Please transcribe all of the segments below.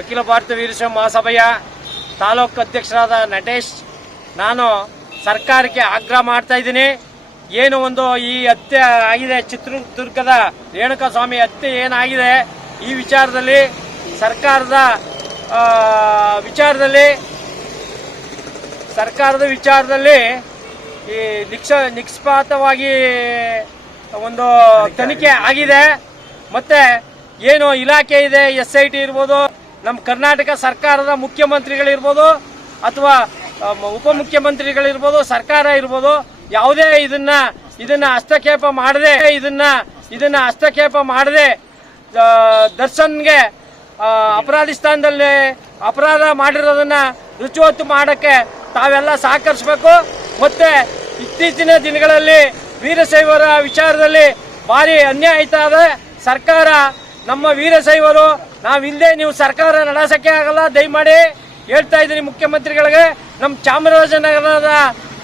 ಅಖಿಲ ಭಾರತ ವೀರಶೈವ ಮಹಾಸಭೆಯ ತಾಲೂಕು ಅಧ್ಯಕ್ಷರಾದ ನಟೇಶ್, ನಾನು ಸರ್ಕಾರಕ್ಕೆ ಆಗ್ರಹ ಮಾಡ್ತಾ ಇದ್ದೀನಿ. ಏನು ಒಂದು ಈ ಹತ್ಯೆ ಆಗಿದೆ, ಚಿತ್ರದುರ್ಗದ ರೇಣುಕಾಸ್ವಾಮಿ ಹತ್ಯೆ ಏನಾಗಿದೆ, ಈ ವಿಚಾರದಲ್ಲಿ ಸರ್ಕಾರದ ವಿಚಾರದಲ್ಲಿ ಈ ನಿಷ್ಪಕ್ಷಪಾತವಾಗಿ ಒಂದು ತನಿಖೆ ಆಗಿದೆ. ಮತ್ತೆ ಏನು ಇಲಾಖೆ ಇದೆ, SIT ಇರ್ಬೋದು, ನಮ್ಮ ಕರ್ನಾಟಕ ಸರ್ಕಾರದ ಮುಖ್ಯಮಂತ್ರಿಗಳಿರ್ಬೋದು ಅಥವಾ ಉಪಮುಖ್ಯಮಂತ್ರಿಗಳಿರ್ಬೋದು, ಸರ್ಕಾರ ಇರ್ಬೋದು, ಯಾವುದೇ ಇದನ್ನ ಹಸ್ತಕ್ಷೇಪ ಮಾಡದೆ ದರ್ಶನ್ಗೆ ಅಪರಾಧಿ ಸ್ಥಾನದಲ್ಲಿ ಅಪರಾಧ ಮಾಡಿರೋದನ್ನ ರುಜುವಾತು ಮಾಡಕ್ಕೆ ತಾವೆಲ್ಲ ಸಹಕರಿಸಬೇಕು. ಮತ್ತೆ ಇತ್ತೀಚಿನ ದಿನಗಳಲ್ಲಿ ವೀರಶೈವರ ವಿಚಾರದಲ್ಲಿ ಭಾರಿ ಅನ್ಯಾಯ ಆಯ್ತಾ ಇದೆ. ಸರ್ಕಾರ ನಮ್ಮ ವೀರಶೈವರು ನಾವಿಲ್ಲದೆ ನೀವು ಸರ್ಕಾರ ನಡೆಸಕ್ಕೆ ಆಗಲ್ಲ. ದಯಮಾಡಿ ಹೇಳ್ತಾ ಇದ್ದೀನಿ ಮುಖ್ಯಮಂತ್ರಿಗಳಿಗೆ, ನಮ್ಮ ಚಾಮರಾಜನಗರದ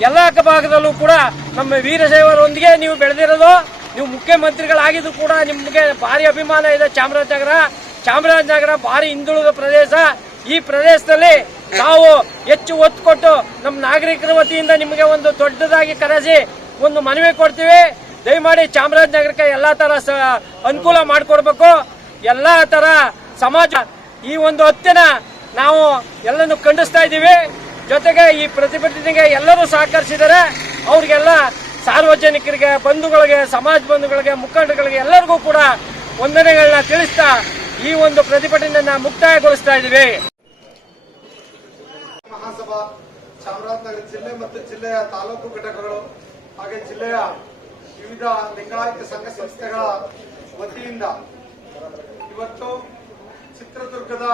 ಎಲ್ಲ ಭಾಗದಲ್ಲೂ ಕೂಡ ನಮ್ಮ ವೀರಶೈವರೊಂದಿಗೆ ನೀವು ಬೆಳೆದಿರೋದು, ನೀವು ಮುಖ್ಯಮಂತ್ರಿಗಳಾಗಿದ್ದು ಕೂಡ ನಿಮಗೆ ಭಾರಿ ಅಭಿಮಾನ ಇದೆ. ಚಾಮರಾಜನಗರ ಭಾರಿ ಹಿಂದುಳಿದ ಪ್ರದೇಶ. ಈ ಪ್ರದೇಶದಲ್ಲಿ ನಾವು ಹೆಚ್ಚು ಒತ್ತು ಕೊಟ್ಟು ನಮ್ಮ ನಾಗರಿಕರ ವತಿಯಿಂದ ನಿಮಗೆ ಒಂದು ದೊಡ್ಡದಾಗಿ ಕರೆಸಿ ಒಂದು ಮನವಿ ಕೊಡ್ತೀವಿ. ದಯಮಾಡಿ ಚಾಮರಾಜನಗರಕ್ಕೆ ಎಲ್ಲಾ ತರ ಅನುಕೂಲ ಮಾಡಿಕೊಡ್ಬೇಕು. ಎಲ್ಲಾ ತರ ಸಮಾಜ ಈ ಒಂದು ಹತ್ಯೆನ ನಾವು ಎಲ್ಲನೂ ಖಂಡಿಸ್ತಾ ಇದ್ದೀವಿ. ಜೊತೆಗೆ ಈ ಪ್ರತಿಭಟನೆಗೆ ಎಲ್ಲರೂ ಸಹಕರಿಸಿದ್ದಾರೆ. ಅವ್ರಿಗೆಲ್ಲ ಸಾರ್ವಜನಿಕರಿಗೆ, ಬಂಧುಗಳಿಗೆ, ಸಮಾಜ ಬಂಧುಗಳಿಗೆ, ಮುಖಂಡಗಳಿಗೆ ಎಲ್ಲರಿಗೂ ಕೂಡ ವಂದನೆಗಳನ್ನ ತಿಳಿಸ್ತಾ ಈ ಒಂದು ಪ್ರತಿಭಟನೆಯನ್ನ ಮುಕ್ತಾಯಗೊಳಿಸ್ತಾ ಇದ್ದೀವಿ. ಮಹಾಸಭಾ ಚಾಮರಾಜನಗರ ಜಿಲ್ಲೆ ಮತ್ತು ಜಿಲ್ಲೆಯ ತಾಲೂಕು ಘಟಕಗಳು ಹಾಗೆ ಜಿಲ್ಲೆಯ ವಿವಿಧ ಲಿಂಗಾಯತ ಸಂಘ ಸಂಸ್ಥೆಗಳ ವತಿಯಿಂದ ಇವತ್ತು ಚಿತ್ರದುರ್ಗದ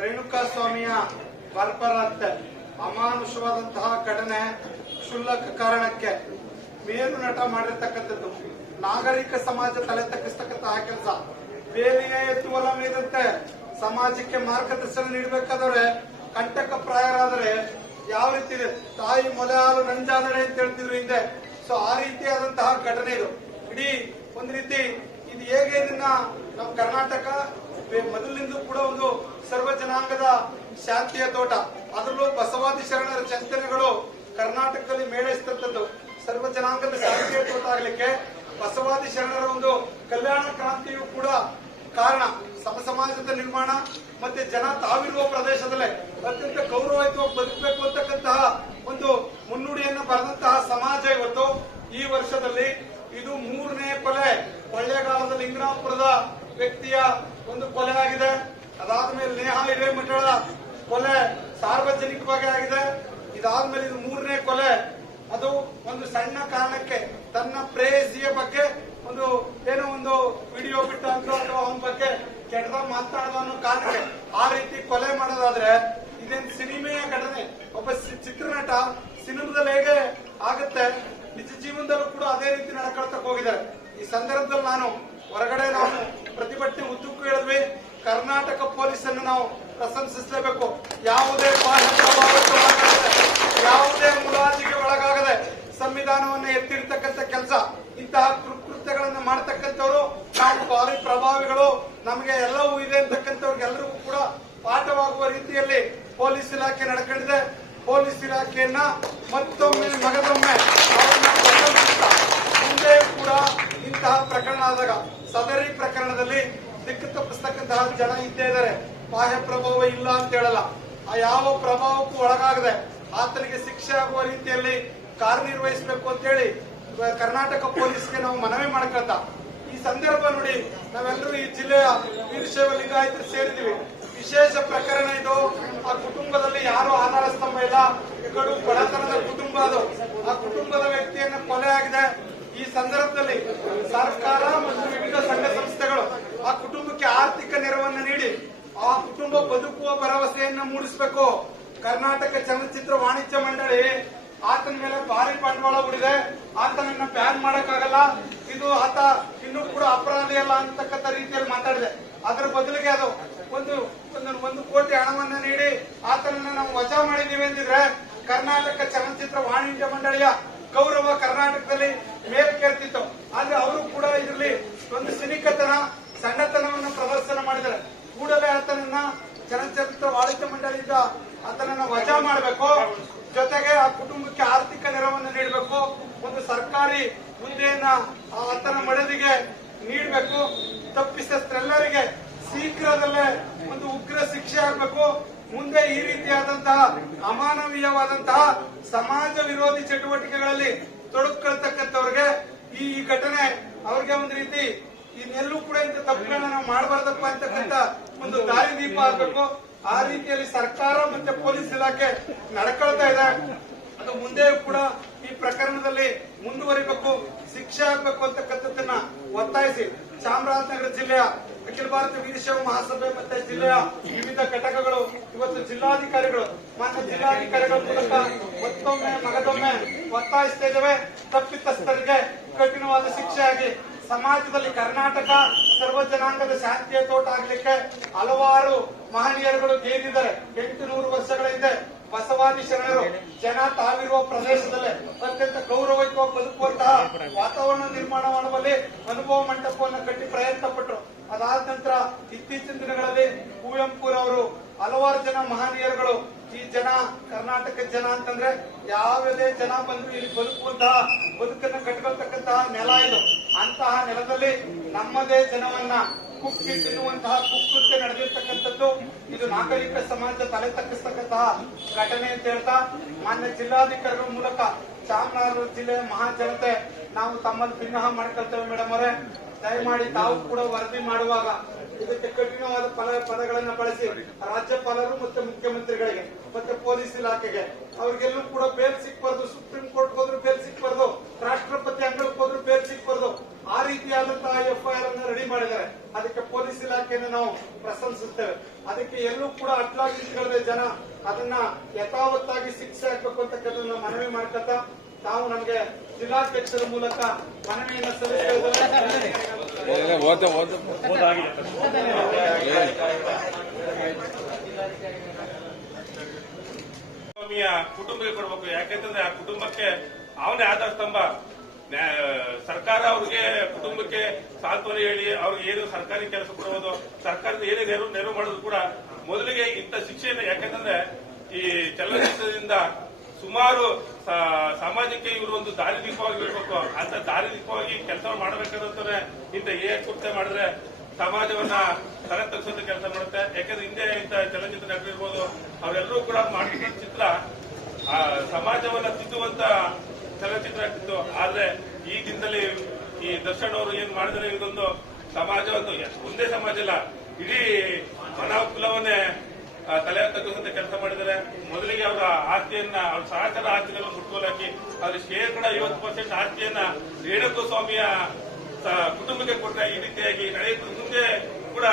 ರೇಣುಕಾಸ್ವಾಮಿಯ ಬರ್ಬರತೆ ಅಮಾನುಷವಾದಂತಹ ಘಟನೆ, ಕ್ಷುಲ್ಲಕ ಕಾರಣಕ್ಕೆ ಮೇರು ನಟ ಮಾಡಿರ್ತಕ್ಕಂಥದ್ದು, ನಾಗರಿಕ ಸಮಾಜ ತಲೆ ತಗ್ಗಿಸ್ತಕ್ಕಂತಹ ಕೆಲಸ. ಬೇಲಿನೇ ಎತ್ತುವಲ್ಲ ಮೇದಂತೆ ಸಮಾಜಕ್ಕೆ ಮಾರ್ಗದರ್ಶನ ನೀಡಬೇಕಾದ್ರೆ ಕಂಟಕ ಪ್ರಾಯರಾದರೆ ಯಾವ ರೀತಿ ಇದೆ, ತಾಯಿ ಮೊಲೆ ಹಾಲು ನಂಜಾದಡೆ ಅಂತ ಹೇಳ್ತಿದ್ರು ಹಿಂದೆ. ಸೊ ಆ ರೀತಿಯಾದಂತಹ ಘಟನೆ ಇದು. ಇಡೀ ಒಂದು ರೀತಿ ಇದು ಹೇಗೆ ಇದನ್ನ ನಮ್ಮ ಕರ್ನಾಟಕ ಮೊದಲಿನಿಂದ ಕೂಡ ಒಂದು ಸರ್ವ ಜನಾಂಗದ ಶಾಂತಿಯ ತೋಟ, ಅದರಲ್ಲೂ ಬಸವಾದಿ ಶರಣರ ಚಿಂತನೆಗಳು ಕರ್ನಾಟಕದಲ್ಲಿ ಮೇಳೈಸ್ತಕ್ಕಂಥದ್ದು. ಸರ್ವ ಜನಾಂಗದ ಶಾಂತಿಯ ತೋಟ ಆಗಲಿಕ್ಕೆ ಬಸವಾದಿ ಶರಣರ ಒಂದು ಕಲ್ಯಾಣ ಕ್ರಾಂತಿಯು ಕೂಡ ಕಾರಣ. ಸಮಾಜದ ನಿರ್ಮಾಣ ಮತ್ತೆ ಜನ ತಾವಿರುವ ಪ್ರದೇಶದಲ್ಲೇ ಅತ್ಯಂತ ಗೌರವಯುತವಾಗಿ ಬದುಕಬೇಕು ಅಂತಕ್ಕಂತಹ ಒಂದು ಮುನ್ನುಡಿಯನ್ನು ಬರೆದಂತಹ ಸಮಾಜ ಇವತ್ತು ಈ ವರ್ಷದಲ್ಲಿ ಇದು 3ನೇ ಕೊಲೆ. ಕೊಳ್ಳೇಗಾಲದ ಲಿಂಗರಾಮಪುರದ ವ್ಯಕ್ತಿಯ ಒಂದು ಕೊಲೆ ಆಗಿದೆ. ಅದಾದ್ಮೇಲೆ ನೇಹಾ ಹಿರೇಮಠಳ ಕೊಲೆ ಸಾರ್ವಜನಿಕವಾಗಿ ಆಗಿದೆ. ಇದಾದ್ಮೇಲೆ ಇದು 3ನೇ ಕೊಲೆ. ಅದು ಒಂದು ಸಣ್ಣ ಕಾರಣಕ್ಕೆ ತನ್ನ ಪ್ರೇಯಸಿಯ ಬಗ್ಗೆ ಒಂದು ಏನೋ ಒಂದು ವಿಡಿಯೋ ಬಿಟ್ಟ ಅಥವಾ ಅವನ ಬಗ್ಗೆ ಕೆಟ್ಟದಾಗ ಮಾತಾಡೋದು ಅನ್ನೋ ಕಾರಣಕ್ಕೆ ಆ ರೀತಿ ಕೊಲೆ ಮಾಡೋದಾದ್ರೆ ಇದೇನು ಸಿನಿಮೆಯ ಘಟನೆ. ಒಬ್ಬ ಚಿತ್ರನಟ ಸಿನಿಮಾದಲ್ಲಿ ಹೇಗೆ ಆಗುತ್ತೆ, ನಿಜ ಜೀವನದಲ್ಲೂ ಕೂಡ ಅದೇ ರೀತಿ ನಡ್ಕೊಳ್ತಕ್ಕೆ ಹೋಗಿದ್ದಾರೆ. ಈ ಸಂದರ್ಭದಲ್ಲಿ ನಾವು ಹೊರಗಡೆ ಪ್ರತಿಭಟನೆ ಉದ್ದಕ್ಕೂ ಹೇಳಿದ್ವಿ. ಕರ್ನಾಟಕ ಪೊಲೀಸನ್ನು ನಾವು ಪ್ರಶಂಸಿಸಲೇಬೇಕು. ಯಾವುದೇ ಯಾವುದೇ ಮುಲಾಜಿಗೆ ಒಳಗಾಗದೆ ಸಂವಿಧಾನವನ್ನು ಎತ್ತಿಡ್ತಕ್ಕಂಥ ಕೆಲಸ, ಇಂತಹ ಕೃತ್ಯಗಳನ್ನು ಮಾಡತಕ್ಕಂಥವ್ರು ನಾವು ಭಾರಿ ಪ್ರಭಾವಿಗಳು, ನಮಗೆ ಎಲ್ಲವೂ ಇದೆ ಅಂತಕ್ಕಂಥವ್ರಿಗೆಲ್ಲರಿಗೂ ಕೂಡ ಪಾಠವಾಗುವ ರೀತಿಯಲ್ಲಿ ಪೊಲೀಸ್ ಇಲಾಖೆ ನಡ್ಕೊಂಡಿದೆ. ಪೊಲೀಸ್ ಇಲಾಖೆಯನ್ನ ಮತ್ತೊಮ್ಮೆ ಮಗದೊಮ್ಮೆ ಮುಂದೆ ಕೂಡ ಇಂತಹ ಪ್ರಕರಣ ಆದಾಗ ಸದರಿ ಪ್ರಕರಣದಲ್ಲಿ ದಿಕ್ಕು ತಪ್ಪಿಸ್ತಕ್ಕಂತಹ ಜನ ಇದ್ದೇ ಇದ್ದಾರೆ. ಬಾಹ್ಯ ಪ್ರಭಾವ ಇಲ್ಲ ಅಂತ ಹೇಳಲ್ಲ, ಆ ಯಾವ ಪ್ರಭಾವಕ್ಕೂ ಒಳಗಾಗದೆ ಆತನಿಗೆ ಶಿಕ್ಷೆ ಆಗುವ ರೀತಿಯಲ್ಲಿ ಕಾರ್ಯನಿರ್ವಹಿಸಬೇಕು ಅಂತ ಹೇಳಿ ಕರ್ನಾಟಕ ಪೊಲೀಸ್ಗೆ ನಾವು ಮನವಿ ಮಾಡ್ಕೊಳ್ತಾ ಈ ಸಂದರ್ಭ ನೋಡಿ, ನಾವೆಲ್ಲರೂ ಈ ಜಿಲ್ಲೆಯ ವೀರಶೈವ ಲಿಂಗಾಯತರು ಸೇರಿದೀವಿ. ವಿಶೇಷ ಪ್ರಕರಣ ಇದು. ಆ ಕುಟುಂಬದಲ್ಲಿ ಯಾರು ಆಧಾರ ಸ್ತಂಭ ಇಲ್ಲ, ಇಕಡು ಬಡತನದ ಕುಟುಂಬ ಅದು. ಆ ಕುಟುಂಬದ ವ್ಯಕ್ತಿಯನ್ನ ಕೊಲೆ ಆಗಿದೆ. ಈ ಸಂದರ್ಭದಲ್ಲಿ ಸರ್ಕಾರ ಮತ್ತು ವಿವಿಧ ಸಂಘ ಸಂಸ್ಥೆಗಳು ಆ ಕುಟುಂಬಕ್ಕೆ ಆರ್ಥಿಕ ನೆರವನ್ನು ನೀಡಿ ಆ ಕುಟುಂಬ ಬದುಕುವ ಭರವಸೆಯನ್ನು ಮೂಡಿಸಬೇಕು. ಕರ್ನಾಟಕ ಚಲನಚಿತ್ರ ವಾಣಿಜ್ಯ ಮಂಡಳಿ ಆತನ ಮೇಲೆ ಭಾರಿ ಬಂಡವಾಳ ಹೂಡಿದೆ. ಆತನನ್ನ ಬ್ಯಾನ್ ಮಾಡಕ್ಕಾಗಲ್ಲ, ಇದು ಆತ ಇನ್ನೂ ಕೂಡ ಅಪರಾಧಿ ಅಲ್ಲ ಅಂತಕ್ಕಂಥ ರೀತಿಯಲ್ಲಿ ಮಾತಾಡಿದೆ. ಅದರ ಬದಲಿಗೆ ಅದು ಒಂದು ಕೋಟಿ ಹಣವನ್ನ ನೀಡಿ ಆತನನ್ನ ನಾವು ವಜಾ ಮಾಡಿದೀವಿ ಅಂತಿದ್ರೆ ಕರ್ನಾಟಕ ಚಲನಚಿತ್ರ ಚಲನಚಿತ್ರ ವಾಣಿಜ್ಯ ಮಂಡಳಿಯ ಗೌರವ ಕರ್ನಾಟಕದಲ್ಲಿ ಮೇಲ್ಕೇರ್ತಿತ್ತು. ಆದ್ರೆ ಅವರು ಕೂಡ ಇದರಲ್ಲಿ ಒಂದು ಸಿನಿಕತನ, ಸಣ್ಣತನವನ್ನು ಪ್ರದರ್ಶನ ಮಾಡಿದ್ದಾರೆ. ಕೂಡಲೇ ಆತನನ್ನ ಚಲನಚಿತ್ರ ವಾಣಿಜ್ಯ ಮಂಡಳಿಯಿಂದ ಆತನನ್ನ ವಜಾ ಮಾಡಬೇಕು. ಜೊತೆಗೆ ಆ ಕುಟುಂಬಕ್ಕೆ ಆರ್ಥಿಕ ನೆರವನ್ನು ನೀಡಬೇಕು. ಒಂದು ಸರ್ಕಾರಿ ಹುದ್ದೆಯನ್ನ ಆತನ ಮಡದಿಗೆ ನೀಡಬೇಕು. ತಪ್ಪಿತಸ್ಥರೆಲ್ಲರಿಗೆ ಶೀಘ್ರದಲ್ಲೇ ಒಂದು ಉಗ್ರ ಶಿಕ್ಷೆ ಆಗಬೇಕು. ಮುಂದೆ ಈ ರೀತಿಯಾದಂತಹ ಅಮಾನವೀಯವಾದಂತಹ ಸಮಾಜ ವಿರೋಧಿ ಚಟುವಟಿಕೆಗಳಲ್ಲಿ ತೊಡಗಿಕೊಳ್ತಕ್ಕಂಥವ್ರಿಗೆ ಈ ಘಟನೆ ಅವ್ರಿಗೆ ಒಂದು ರೀತಿ ಇನ್ನೆಲ್ಲೂ ಕೂಡ ಇಂಥ ತಪ್ಪುಗಳನ್ನ ನಾವು ಮಾಡಬಾರ್ದಪ್ಪ ಅಂತಕ್ಕಂಥ ಒಂದು ದಾರಿದೀಪ ಆಗಬೇಕು. ಆ ರೀತಿಯಲ್ಲಿ ಸರ್ಕಾರ ಮತ್ತೆ ಪೊಲೀಸ್ ಇಲಾಖೆ ನಡ್ಕೊಳ್ತಾ ಇದೆ. ಅದು ಮುಂದೆ ಕೂಡ ಈ ಪ್ರಕರಣದಲ್ಲಿ ಮುಂದುವರಿಬೇಕು, ಶಿಕ್ಷೆ ಆಗಬೇಕು ಅಂತಕ್ಕಂಥದ್ದನ್ನ ಒತ್ತಾಯಿಸಿ ಚಾಮರಾಜನಗರ ಜಿಲ್ಲೆಯ ಅಖಿಲ ಭಾರತ ವೀರಶೈವ ಮಹಾಸಭೆ ಮತ್ತೆ ಜಿಲ್ಲೆಯ ವಿವಿಧ ಘಟಕಗಳು ಇವತ್ತು ಜಿಲ್ಲಾಧಿಕಾರಿಗಳು ಮಾನ್ಯ ಜಿಲ್ಲಾಧಿಕಾರಿಗಳ ಮೂಲಕ ಮತ್ತೊಮ್ಮೆ ಮಗದೊಮ್ಮೆ ಒತ್ತಾಯಿಸ್ತಾ ಇದ್ದೇವೆ. ತಪ್ಪಿತಸ್ಥರಿಗೆ ಕಠಿಣವಾದ ಶಿಕ್ಷೆಯಾಗಿ ಸಮಾಜದಲ್ಲಿ ಕರ್ನಾಟಕ ಸರ್ವ ಜನಾಂಗದ ಶಾಂತಿಯ ತೋಟ ಆಗಲಿಕ್ಕೆ ಹಲವಾರು ಮಹನೀಯರುಗಳು ಗೆದ್ದಿದ್ದಾರೆ. 800 ವರ್ಷಗಳ ಹಿಂದೆ ಬಸವಾದಿ ಶರಣರು ಜನ ತಾವಿರುವ ಪ್ರದೇಶದಲ್ಲೇ ಅತ್ಯಂತ ಗೌರವಯುತವಾಗಿ ಬದುಕುವಂತಹ ವಾತಾವರಣ ನಿರ್ಮಾಣ ಮಾಡುವಲ್ಲಿ ಅನುಭವ ಮಂಟಪವನ್ನು ಕಟ್ಟಿ ಪ್ರಯತ್ನ ಪಟ್ಟರು. ಅದಾದ ನಂತರ ಇತ್ತೀಚಿನ ದಿನಗಳಲ್ಲಿ ಕುವೆಂಪುರವರು ಹಲವಾರು ಜನ ಮಹನೀಯರುಗಳು ಈ ಜನ ಕರ್ನಾಟಕದ ಜನ ಅಂತಂದ್ರೆ ಯಾವುದೇ ಜನ ಬಂದ್ರು ಇಲ್ಲಿ ಬದುಕುವಂತಹ ಬದುಕನ್ನು ಕಟ್ಕೊಳ್ತಕ್ಕಂತಹ ನೆಲ ಇದು. ಅಂತಹ ನೆಲದಲ್ಲಿ ನಮ್ಮದೇ ಜನವನ್ನ ಕುಕ್ಕಿ ತಿನ್ನುವಂತಹ ಕುಕೃತ್ಯ ನಡೆದಿರ್ತಕ್ಕಂಥದ್ದು ಇದು ನಾಗರಿಕ ಸಮಾಜ ತಲೆ ತಗ್ಗಿಸ್ತಕ್ಕಂತಹ ಘಟನೆ ಅಂತ ಹೇಳ್ತಾ ಮಾನ್ಯ ಜಿಲ್ಲಾಧಿಕಾರಿಗಳ ಮೂಲಕ ಚಾಮರಾಜನಗರ ಜಿಲ್ಲೆಯ ಮಹಾಜನತೆ ನಾವು ತಮ್ಮಲ್ಲಿ ಭಿನ್ನ ಮಾಡ್ಕೊಳ್ತೇವೆ. ಮೇಡಮ್ ಅವರೇ, ದಯಮಾಡಿ ತಾವು ಕೂಡ ವರದಿ ಮಾಡುವಾಗ ಇದಕ್ಕೆ ಕಠಿಣವಾದ ಪದಗಳನ್ನು ಬಳಸಿ ರಾಜ್ಯಪಾಲರು ಮತ್ತೆ ಮುಖ್ಯಮಂತ್ರಿಗಳಿಗೆ ಮತ್ತೆ ಪೊಲೀಸ್ ಇಲಾಖೆಗೆ ಅವ್ರಿಗೆಲ್ಲೂ ಕೂಡ ಬೇಲ್ ಸಿಕ್ಬಾರ್ದು. ಸುಪ್ರೀಂ ಕೋರ್ಟ್ ಹೋದ್ರು ಬೇಲ್ ಸಿಕ್ಬಾರ್ದು, ರಾಷ್ಟ್ರಪತಿ ಅಂಗಳಕ್ಕೆ ಹೋದ್ರು ಬೇಲ್ ಸಿಕ್ಬಾರ್ದು. ಆ ರೀತಿಯಾದಂತಹ ಎಫ್ಐಆರ್ ಅನ್ನು ರೆಡಿ ಮಾಡಿದ್ದಾರೆ. ಅದಕ್ಕೆ ಪೊಲೀಸ್ ಇಲಾಖೆಯನ್ನು ನಾವು ಪ್ರಶಂಸಿಸ್ತೇವೆ. ಅದಕ್ಕೆ ಎಲ್ಲೂ ಕೂಡ ಅಡ್ಲಾಗಿಗಳೇ ಜನ ಅದನ್ನ ಯಥಾವತ್ತಾಗಿ ಶಿಕ್ಷೆ ಹಾಕಬೇಕು ಅಂತಕ್ಕಂಥದ್ದನ್ನ ಮನವಿ ಮಾಡ್ಕೊತಾ ತಾವು ನಮಗೆ ಜಿಲ್ಲಾಧ್ಯಕ್ಷರ ಮೂಲಕ ಮನವಿಯನ್ನು ಸಲ್ಲಿಸಿದ್ದೇವೆ. ಕುಟುಂಬಕ್ಕೆ ಕೊಡಬೇಕು. ಯಾಕೆಂತಂದ್ರೆ ಆ ಕುಟುಂಬಕ್ಕೆ ಅವನೇ ಆಧಾರ ಸ್ತಂಭ. ಸರ್ಕಾರ ಅವ್ರಿಗೆ ಕುಟುಂಬಕ್ಕೆ ಸಾಂತ್ವನ ಹೇಳಿ ಅವ್ರಿಗೆ ಏನು ಸರ್ಕಾರಿ ಕೆಲಸ ಕೊಡುವುದು, ಸರ್ಕಾರದ ಏನೇ ನೆರವು ಮಾಡೋದು ಕೂಡ ಮೊದಲಿಗೆ ಇಂಥ ಶಿಕ್ಷೆಯನ್ನು, ಯಾಕೆಂತಂದ್ರೆ ಈ ಚಲನಚಿತ್ರದಿಂದ ಸುಮಾರು ಸಮಾಜಕ್ಕೆ ಇವರು ಒಂದು ದಾರಿದೀಪವಾಗಿ ಇರಬೇಕು. ಅಂತ ದಾರಿದೀಪವಾಗಿ ಕೆಲಸ ಮಾಡಬೇಕಾದ್ರೆ ಇಂಥ ಕೃತ್ಯ ಮಾಡಿದ್ರೆ ಸಮಾಜವನ್ನ ತಲೆ ತಗ್ಗಿಸೋದು ಕೆಲಸ ಮಾಡುತ್ತೆ. ಯಾಕಂದ್ರೆ ಹಿಂದೆ ಇಂಥ ಚಲನಚಿತ್ರ ನಟರಿರ್ಬೋದು, ಅವರೆಲ್ಲರೂ ಕೂಡ ಮಾಡಿದ ಚಿತ್ರ ಸಮಾಜವನ್ನ ತಿದ್ದುವಂತ ಚಲನಚಿತ್ರ ಆಗ್ತಿತ್ತು. ಆದ್ರೆ ಈ ದಿನದಲ್ಲಿ ಈ ದರ್ಶನ್ ಅವರು ಏನ್ ಮಾಡಿದ್ರೆ ಇದೊಂದು ಸಮಾಜವನ್ನು, ಒಂದೇ ಸಮಾಜ ಇಲ್ಲ, ಇಡೀ ಮಾನವ ಕುಲವನ್ನೇ ತಲೆ ತಗ್ಗಿಸುವಂತ ಕೆಲಸ ಮಾಡಿದ್ದಾರೆ. ಮೊದಲಿಗೆ ಅವರ ಆಸ್ತಿಯನ್ನ, ಅವ್ರ ಸಹಚರ ಆಸ್ತಿಗಳನ್ನು ಮುಟ್ಕೋಲಾಕಿ ಅದ್ರ ಶೇಕಡ 50% ಆಸ್ತಿಯನ್ನ ರೇಣುಕಾ ಸ್ವಾಮಿಯ ಕುಟುಂಬಕ್ಕೆ ಕೊಟ್ಟರೆ ಈ ರೀತಿಯಾಗಿ ನಡೆಯುತ್ತೆ. ಮುಂದೆ ಕೂಡ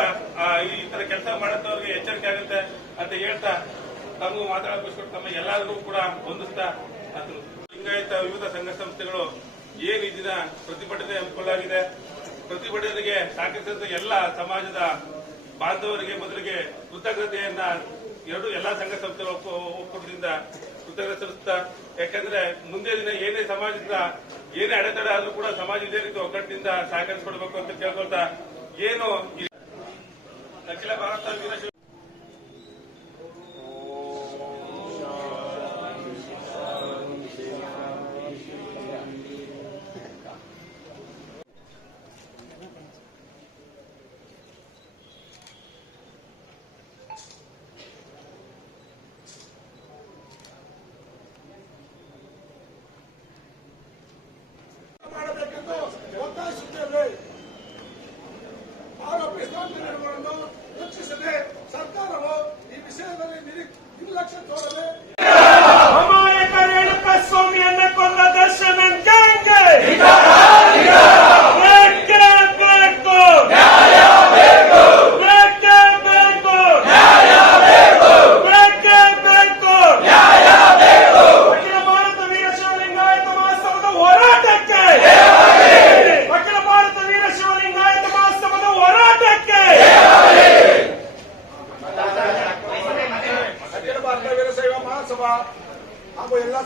ಈ ತರ ಕೆಲಸ ಮಾಡೋದವ್ರಿಗೆ ಎಚ್ಚರಿಕೆ ಆಗುತ್ತೆ ಅಂತ ಹೇಳ್ತಾ ತಮಗೂ ಮಾತಾಡೋದಕ್ಕೋಸ್ಕರ ತಮ್ಮ ಎಲ್ಲರಿಗೂ ಕೂಡ ಹೊಂದಿಸ್ತಾ ಲಿಂಗಾಯತ ವಿವಿಧ ಸಂಘ ಸಂಸ್ಥೆಗಳು ಏನ್ ಈ ದಿನ ಪ್ರತಿಭಟನೆ ಹಮ್ಮಿಕೊಳ್ಳಲಾಗಿದೆ, ಪ್ರತಿಭಟನೆಗೆ ಸಹಕರಿಸಿದ ಎಲ್ಲ ಸಮಾಜದ ಬಾಂಧವರಿಗೆ ಮೊದಲಿಗೆ ಕೃತಜ್ಞತೆಯನ್ನ ಎಲ್ಲಾ ಸಂಘ ಸಂಸ್ಥೆಗಳ ಒಕ್ಕೂಟದಿಂದ ಕೃತಜ್ಞತೆ ಸಲ್ಲಿಸ್ತಾ, ಯಾಕಂದ್ರೆ ಮುಂದೆ ದಿನ ಏನೇ ಸಮಾಜದ ಏನೇ ಅಡೆತಡೆ ಆದ್ರೂ ಕೂಡ ಸಮಾಜ ಇದೇ ರೀತಿ ಒಗ್ಗಟ್ಟಿನಿಂದ ಸಹಕರಿಸಿಕೊಡ್ಬೇಕು ಅಂತ ಕೇಳ್ಕೊಳ್ತಾ, ಏನು ಅಖಿಲ ಭಾರತ ವೀರಶೈವ ಆರೋಪಿ ಸ್ವಾತಂತ್ರ್ಯವನ್ನು ರಕ್ಷಿಸದೆ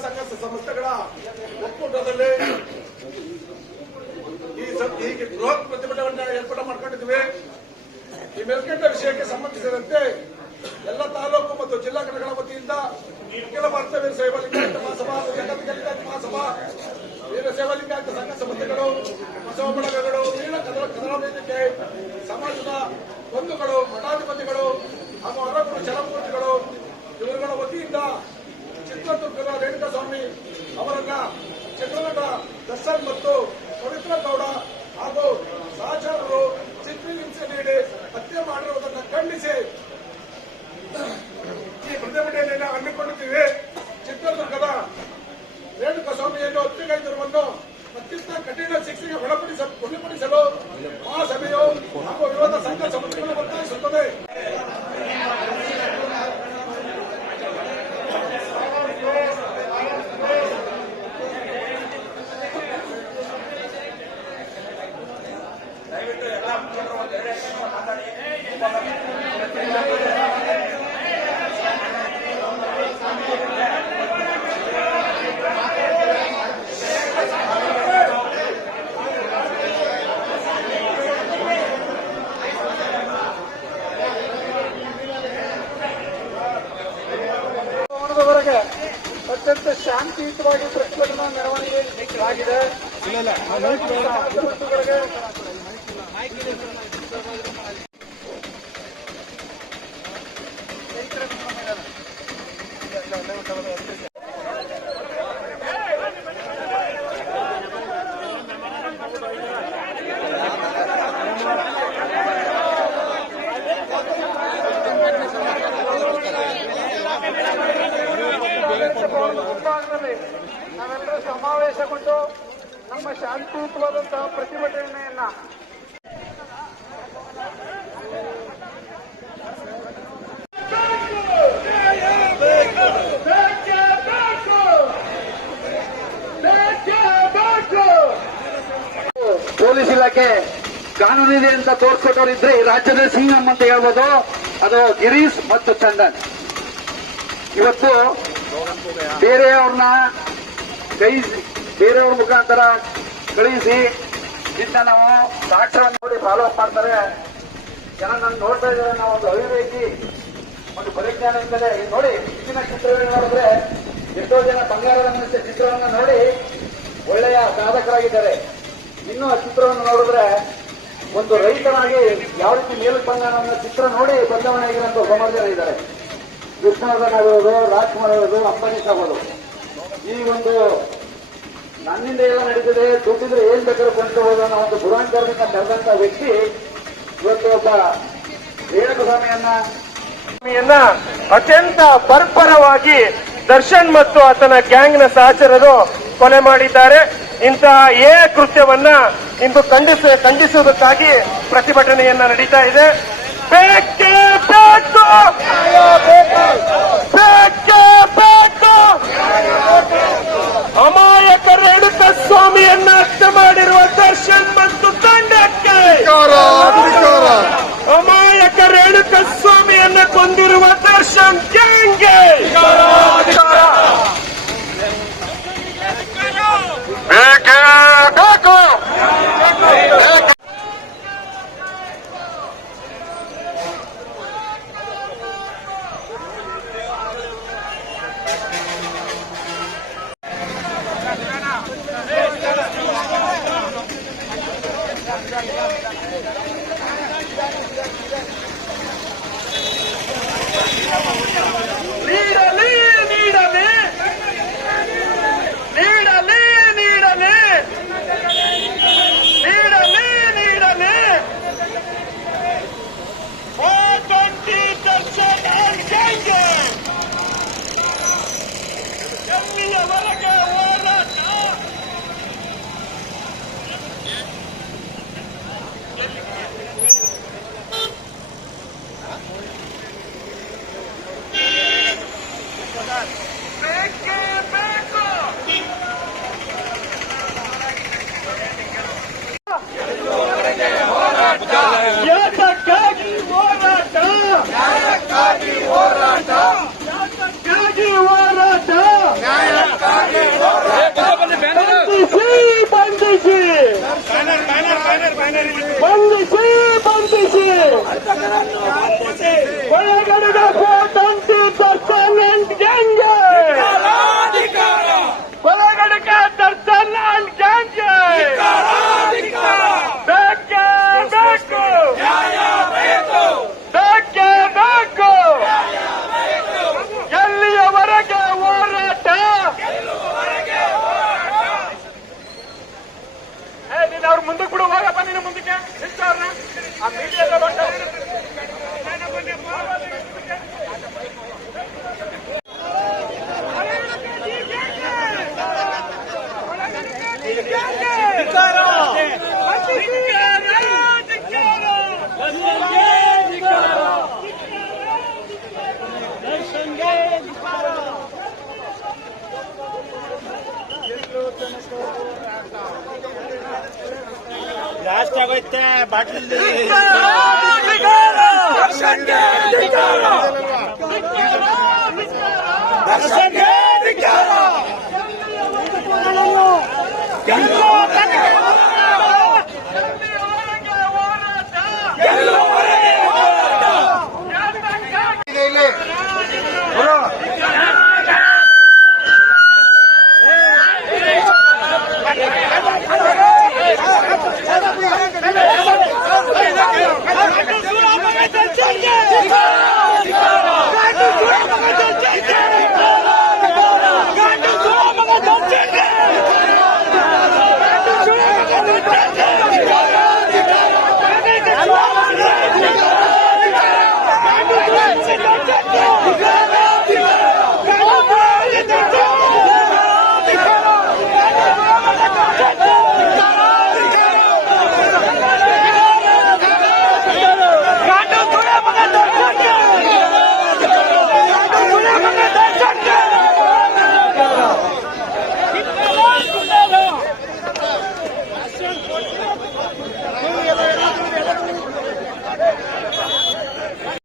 ಸಂಘ ಸಂಸ್ಥೆಗಳ ಒಕ್ಕೂಟದಲ್ಲಿ ಹೀಗೆ ಬೃಹತ್ ಪ್ರತಿಭಟನೆ ಏರ್ಪಾಡು ಮಾಡ್ಕೊಂಡಿದ್ವಿ. ಈ ಮೇಲ್ಕಂಡ ವಿಷಯಕ್ಕೆ ಸಂಬಂಧಿಸಿದಂತೆ ಎಲ್ಲ ತಾಲೂಕು ಮತ್ತು ಜಿಲ್ಲಾ ಘಟಕಗಳ ವತಿಯಿಂದ ಅಖಿಲ ಭಾರತ ವೀರ ಶೈವ ಲಿಂಗಾಯತ ಮಹಾಸಭಾ, ಜಗತ್ ಲಿಂಗಾಯತ ಮಹಾಸಭಾ, ವೀರ ಶೈವ ಲಿಂಗಾಯತ ಸಂಘ ಸಂಸ್ಥೆಗಳು, ಬಸವ ಬಳಗಗಳು, ವೀರ ಕನ್ನಡ ವೇದಿಕೆ ಸಮಾಜದ ಬಂಧುಗಳು, ಮಠಾಧಿಪತಿಗಳು ಹಾಗೂ ಹೊರಗುರು ಚಲಮೂರ್ತಿಗಳು ಇವರುಗಳ ವತಿಯಿಂದ ಚಿತ್ರದುರ್ಗದ ರೇಣುಕಾಸ್ವಾಮಿ ಅವರನ್ನ ಚಿತ್ರನಟ ದರ್ಶನ್ ಮತ್ತು ಪವಿತ್ರ ಗೌಡ ಹಾಗೂ ಸಹಚರರು ಚಿತ್ರಹಿಂಸೆ ನೀಡಿ ಹತ್ಯೆ ಮಾಡಿರುವುದನ್ನು ಖಂಡಿಸಿ ಈ ಪ್ರತಿಭಟನೆಯನ್ನು ಹಮ್ಮಿಕೊಂಡಿದ್ದೇವೆ. ಚಿತ್ರದುರ್ಗದ ರೇಣುಕಾಸ್ವಾಮಿಯನ್ನು ಹತ್ಯೆಗೈದಿರುವನ್ನು ಅತ್ಯಂತ ಕಠಿಣ ಶಿಕ್ಷೆಗೆ ಒಳಪಡಿಸಲು ಮಹಾಸಭೆಯು ಹಾಗೂ ವಿರೋಧ ಸಂಘ ಸಂಸ್ಥೆಗಳು ಒತ್ತಾಯಿಸುತ್ತದೆ. ಅತ್ಯಂತ ಶಾಂತಿಯುತವಾಗಿ ಪ್ರತಿಭಟನಾ ಮೆರವಣಿಗೆ ಆಗಿದೆ. ನಾವೆಲ್ಲರೂ ಸಮಾವೇಶಗೊಂಡು ನಮ್ಮ ಶಾಂತಿಯುತವಾದಂತಹ ಪ್ರತಿಭಟನೆಯನ್ನ ಪೊಲೀಸ್ ಇಲಾಖೆ ಕಾನೂನಿದೆ ಅಂತ ತೋರಿಸ್ಕೊಟ್ಟವರಿದ್ರೆ ಈ ರಾಜ್ಯದ ಸಿಎಂ ಅಂತ ಹೇಳ್ಬೋದು. ಅದು ಗಿರೀಶ್ ಮತ್ತು ಚಂದನ್. ಇವತ್ತು ಬೇರೆಯವ್ರನ್ನ ಬೇರೆಯವ್ರ ಮುಖಾಂತರ ಕಳಿಸಿ ಇಂದ ನಾವು ಸಾಕ್ಷ್ಯವನ್ನು ನೋಡಿ ಫಾಲೋ ಅಪ್ ಮಾಡ್ತಾರೆ. ಜನ ನನ್ನ ನೋಡ್ತಾ ಇದ್ದಾರೆ. ನಾವು ಒಂದು ಅವಿವೇಕಿ ಒಂದು ಪರಿಜ್ಞಾನ ಇದ್ದರೆ ನೋಡಿ ಹೆಚ್ಚಿನ ಚಿತ್ರವನ್ನು ನೋಡಿದ್ರೆ ಎಷ್ಟೋ ಜನ ಬಂಗಾರದ ಮನುಷ್ಯ ಚಿತ್ರವನ್ನು ನೋಡಿ ಒಳ್ಳೆಯ ಸಾಧಕರಾಗಿದ್ದಾರೆ. ಇನ್ನು ಆ ಚಿತ್ರವನ್ನು ನೋಡಿದ್ರೆ ಒಂದು ರೈತನಾಗಿ ಯಾವ ರೀತಿ ಮೇಲಕ್ಕೆ ಬಂದ ಅನ್ನೋ ಚಿತ್ರ ನೋಡಿ ಬದಲಾವಣೆ ಆಗಿರೋಂಥ ಸುಮಾರು ಜನ ಇದ್ದಾರೆ. ಕೃಷ್ಣವರ್ಧನ್ ಆಗೋದು, ರಾಜ್ಕುಮಾರ್ ಆಗೋದು, ಅಂಬರೀಶ್ ಆಗೋದು. ಈ ಒಂದು ನನ್ನಿಂದ ಎಲ್ಲ ನಡೀತಿದೆ, ದುಡ್ಡಿದ್ರೆ ಏನ್ ಬೇಕಾದ್ರೂ ಕೊಂಡ್ಕೋಬಹುದು ಅನ್ನೋ ಒಂದು ದುರಾಂಕಾರದಿಂದ ಕರೆದಂತ ವ್ಯಕ್ತಿ ಇವತ್ತು ಒಬ್ಬ ರೇಣುಕಾಸ್ವಾಮಿಯನ್ನ ಅತ್ಯಂತ ಬರ್ಬರವಾಗಿ ದರ್ಶನ್ ಮತ್ತು ಆತನ ಗ್ಯಾಂಗ್ನ ಸಹಚರರು ಕೊಲೆ ಮಾಡಿದ್ದಾರೆ. ಇಂತಹ ಕೃತ್ಯವನ್ನ ಇಂದು ಖಂಡಿಸುವುದಕ್ಕಾಗಿ ಪ್ರತಿಭಟನೆಯನ್ನ ನಡೀತಾ ಇದೆ. ಬೇಕೇ ಬೇಕು, ಬೇಕೇ ಬೇಕು. ಅಮಾಯಕ ರೇಣುಕಾಸ್ವಾಮಿಯನ್ನ ಹತ್ಯೆ ಮಾಡಿರುವ ದರ್ಶನ್ ಮತ್ತು ತಂಡಕ್ಕೆ, ಅಮಾಯಕ ರೇಣುಕಾಸ್ವಾಮಿಯನ್ನ ಕೊಂದಿರುವ ದರ್ಶನ್ ಗ್ಯಾಂಗ್ಗೆ ಬೇಕೇ ಬೇಕು. ನೀಡಲಿ ನೀಡಲಿ ನೀಡಲಿ ನೀಡಲಿ ನೀಡಲಿ ನೀಡಲಿ ದರ್ಶನ್ ಹೆಂಗೆ ಎಲ್ಲಿಯವರೆಗೆ ಹೋರಾಟ, ಬೇಕೇ ಬೇಕು. ಯಾತಕ್ಕಾಗಿ ಹೋರಾಟ, ಯಾತಕ್ಕಾಗಿ ಹೋರಾಟ, ಯಾತಕ್ಕಾಗಿ ಹೋರಾಟ, ಲಾಸ್ಟ್ ಆಗೋಯ್ತೆ ಬಾಟ್ಲಿ ದರ್ಶನ್ಗೆ